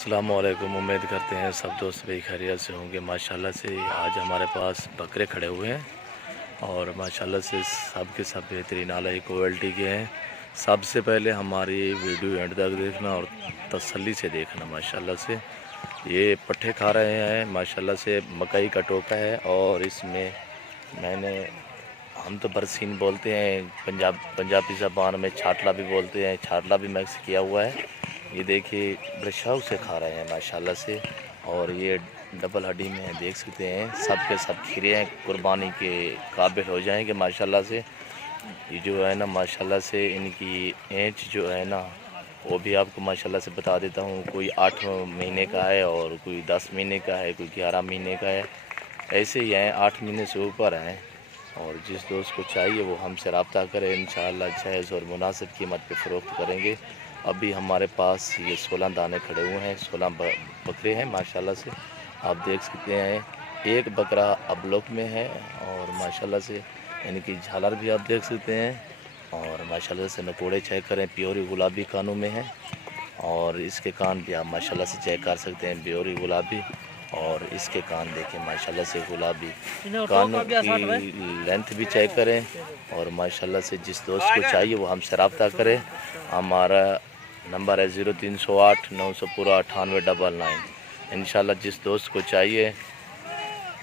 अस्सलाम वालेकुम। उम्मीद करते हैं सब दोस्त भी खैरियत से होंगे। माशाल्लाह से आज हमारे पास बकरे खड़े हुए हैं और माशाल्लाह से सब के सब बेहतरीन आला क्वालिटी के हैं। सबसे पहले हमारी वीडियो एंड तक देखना और तसल्ली से देखना। माशाल्लाह से ये पट्ठे खा रहे हैं। माशाल्लाह से मकई का टोका है और इसमें हम तो बरसीन बोलते हैं, पंजाबी ज़बान में छाटला भी बोलते हैं, छाटला भी मिक्स किया हुआ है। ये देखिए बड़े शौक से खा रहे हैं माशाल्लाह से। और ये डबल हड्डी में है, देख सकते हैं सब के सब खीरे हैं, कुर्बानी के काबिल हो जाएंगे माशाल्लाह से। ये जो है ना माशाल्लाह से इनकी एज जो है ना वो भी आपको माशाल्लाह से बता देता हूँ। कोई 8 महीने का है और कोई 10 महीने का है, कोई 11 महीने का है, ऐसे ही हैं, 8 महीने से ऊपर हैं। और जिस दोस्त को चाहिए वो हमसे रब्ता करें, इंशाअल्लाह जायज़ और मुनासिब कीमत पे फ़रोख्त करेंगे। अभी हमारे पास ये 16 दाने खड़े हुए हैं, 16 बकरे हैं माशाल्लाह से। आप देख सकते हैं एक बकरा अबलोक में है और माशाल्लाह से इनकी झालर भी आप देख सकते हैं। और माशाल्लाह से नकोड़े चेक करें, प्योरी गुलाबी कानों में है। और इसके कान भी आप माशाल्लाह से चेक कर सकते हैं, प्योरी गुलाबी। और इसके कान देखें माशाल्लाह से गुलाबी, कानों की लेंथ भी चेक करें। और माशाल्लाह से जिस दोस्त को चाहिए वो हमसे रब्ता करें। हमारा नंबर है 0308 900 पूरा 9899। इंशाल्लाह जिस दोस्त को चाहिए।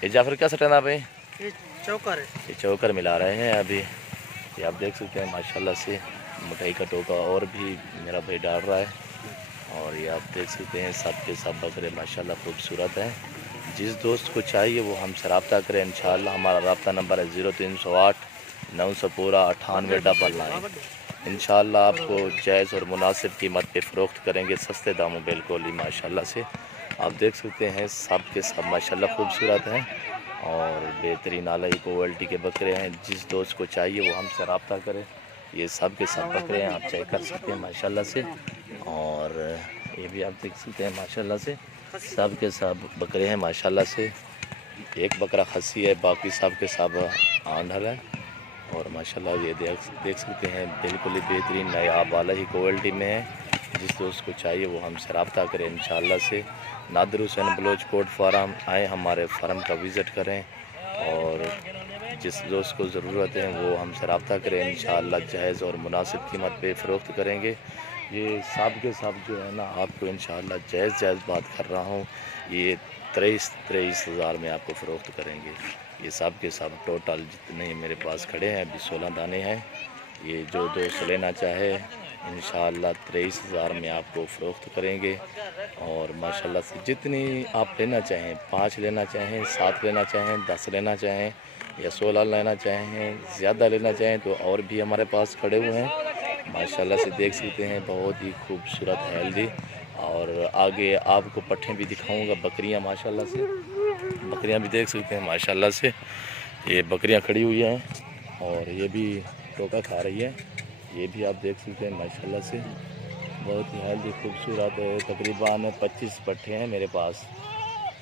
ये जाफर क्या सटना भाई? ये चौकर है। ये चौकर मिला रहे हैं अभी। ये आप देख सकते हैं माशाल्लाह से मिठाई का टोका और भी मेरा भाई डाल रहा है। और ये आप देख सकते हैं सब के सब बकरे माशाल्लाह खूबसूरत हैं। जिस दोस्त को चाहिए वो हमसे रब्ता करें इंशाल्लाह। हमारा रब्ता नंबर है 0308 900 पूरा 9899। इंशाल्लाह आपको जायज़ और मुनासिब कीमत पे फ़रोख्त करेंगे, सस्ते दामों बिल्कुल ही माशाल्लाह से। आप देख सकते हैं सब के सब माशाल्लाह खूबसूरत हैं और बेहतरीन आला क्वालिटी के बकरे हैं। जिस दोस्त को चाहिए वो हमसे रब्ता करें। ये सब के सब बकरे हैं, आप चेक कर सकते हैं माशाल्लाह से। और ये भी आप देख सकते हैं माशाल्लाह से सब के सब बकरे हैं माशाल्लाह से। एक बकरा खस्सी है, बाकी सब के सब आंधल है। और माशाल्लाह ये देख सकते हैं बिल्कुल ही बेहतरीन नायाब वाला ही क्वालिटी में है। जिस दोस्त को चाहिए वो हमसे रब्ता करें इंशाल्लाह से। नादिर हुसैन बलोच कोट फार्म आए, हमारे फार्म का विज़िट करें। और जिस दोस्त को ज़रूरत है वो हमसे रब्ता करें, इंशाअल्लाह जायज़ और मुनासिब कीमत पे फ़रोख्त करेंगे। ये सब के सब जो है ना आपको इंशाअल्लाह जायज़ बात कर रहा हूँ, ये 23 हज़ार में आपको फ़रोख्त करेंगे। ये सब के सब टोटल जितने मेरे पास खड़े हैं अभी 16 दाने हैं। ये जो दोस्त लेना चाहे इंशाअल्लाह 23 हज़ार में आपको फ़रोख्त करेंगे। और माशाल्लाह से जितनी आप लेना चाहें, 5 लेना चाहें, 7 लेना चाहें, 10 लेना चाहें या 16 लेना चाहें, ज़्यादा लेना चाहें तो और भी हमारे पास खड़े हुए हैं माशाल्लाह से। देख सकते हैं बहुत ही खूबसूरत हेल्दी। और आगे आपको पट्ठे भी दिखाऊंगा, बकरियां माशाल्लाह से, बकरियां भी देख सकते हैं माशाल्लाह से। ये बकरियां खड़ी हुई हैं और ये भी टोका खा रही है। ये भी आप देख सकते हैं माशाल्लाह से बहुत ही हेल्दी खूबसूरत है। तकरीबन 25 पट्ठे हैं मेरे पास।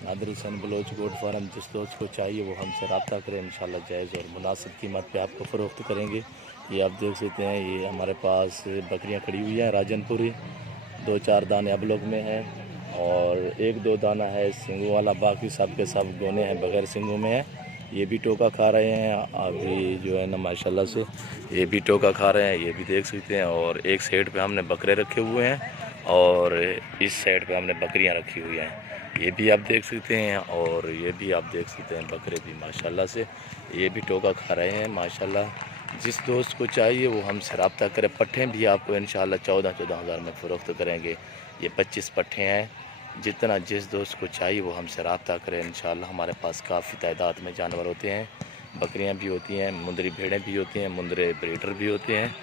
नादिर हुसैन बलोच गोट फार्म, जिस दोस्त को चाहिए वो हमसे रब्ता करें, इंशाल्लाह जायज़ और मुनासिब कीमत पे आपको फ़रोख्त करेंगे। ये आप देख सकते हैं ये हमारे पास बकरियां खड़ी हुई हैं राजनपुरी। 2-4 दाने अबलोक में हैं और 1-2 दाना है सिंगों वाला, बाकी सब के सब गोने हैं बग़ैर सिंगों में हैं। ये भी टोका खा रहे हैं अभी जो है ना माशाल्लाह से, ये भी टोका खा रहे हैं, ये भी देख सकते हैं। और एक साइड पे हमने बकरे रखे हुए हैं और इस साइड पे हमने बकरियां रखी हुई हैं, ये भी आप देख सकते हैं। और ये भी आप देख सकते हैं बकरे भी माशाल्लाह से, ये भी टोका खा रहे हैं माशाल्लाह। जिस दोस्त को चाहिए वो हमसे रब्ता करें। पट्ठे भी आपको इंशाल्लाह 14 हज़ार में फ़रोख्त करेंगे। ये 25 पट्ठे हैं। जितना जिस दोस्त को चाहिए वो हमसे रब्ता करें इंशाल्लाह। हमारे पास काफ़ी तादाद में जानवर होते हैं, बकरियां भी होती हैं, मुंदरी भेड़ें भी होती हैं, मुंदरे ब्रीडर भी होते हैं,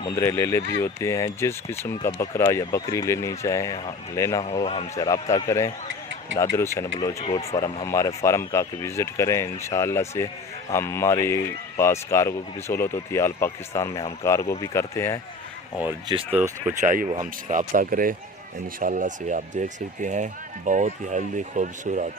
मुंदरे लेले भी होते हैं। जिस किस्म का बकरा या बकरी लेनी चाहें, लेना हो हमसे रब्ता करें। नादिर हुसैन बलोच गोट फार्म, हमारे फार्म का विज़िट करें इंशाअल्लाह से। हमारे पास कार्गो की भी सहूलत होती है, आल पाकिस्तान में हम कार्गो भी करते हैं। और जिस दोस्त को चाहिए वो हमसे रब्ता करें इंशाअल्लाह से। आप देख सकते हैं बहुत ही हेल्दी खूबसूरत।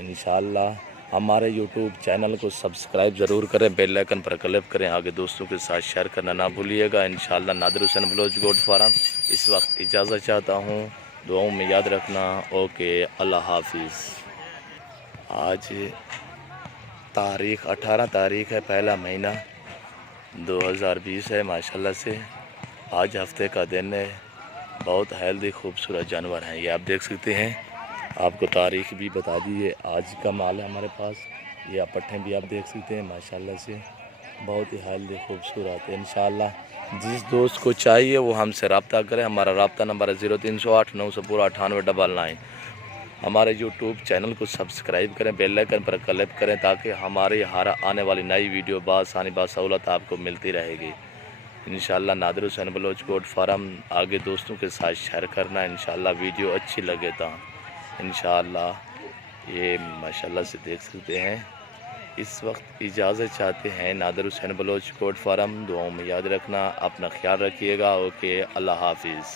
इंशाअल्लाह हमारे यूट्यूब चैनल को सब्सक्राइब ज़रूर करें, बेल आइकन पर क्लिक करें, आगे दोस्तों के साथ शेयर करना ना भूलिएगा इंशाअल्लाह। नादिर हुसैन बलोच गोट फार्म इस वक्त इजाज़त चाहता हूँ। دعاؤں میں یاد رکھنا. اوکے اللہ حافظ. آج تاریخ 18 تاریخ ہے، پہلا مہینہ 2020 ہے. ماشاءاللہ سے آج ہفتے کا دن ہے. بہت ہیلدی خوبصورت جانور ہیں یہ آپ دیکھ سکتے ہیں. آپ کو تاریخ بھی بتا دیجیے، آج کا مال ہے ہمارے پاس. یہ پٹھیں بھی آپ دیکھ سکتے ہیں ماشاءاللہ سے بہت ہی ہیلدی خوبصورت ہے. انشاءاللہ جس دوست کو چاہیے وہ ہم سے رابطہ کریں. ہمارا رابطہ نمبر ہے 0308 998 ہمارے یوٹیوب چینل کو سبسکرائب کریں، بیل آئیکن پر کلک کریں تاکہ ہماری ہر آنے والی نئی ویڈیو بآسانی بسہولت آپ کو ملتی رہے گی. انشاءاللہ نادر حسین بلوچ گوٹ فارم آگے دوستوں کے ساتھ شیئر کرنا. انشاءاللہ ویڈیو اچھی لگے تو انشاءاللہ یہ ماشاءاللہ سے دیکھ سکتے ہیں. اس وقت اجازت چاہتے ہیں نادر حسین بلوچ گوٹ فارم. دعاؤں میں یاد رکھنا، اپنا خیال رکھیے گا. اوکے اللہ حافظ.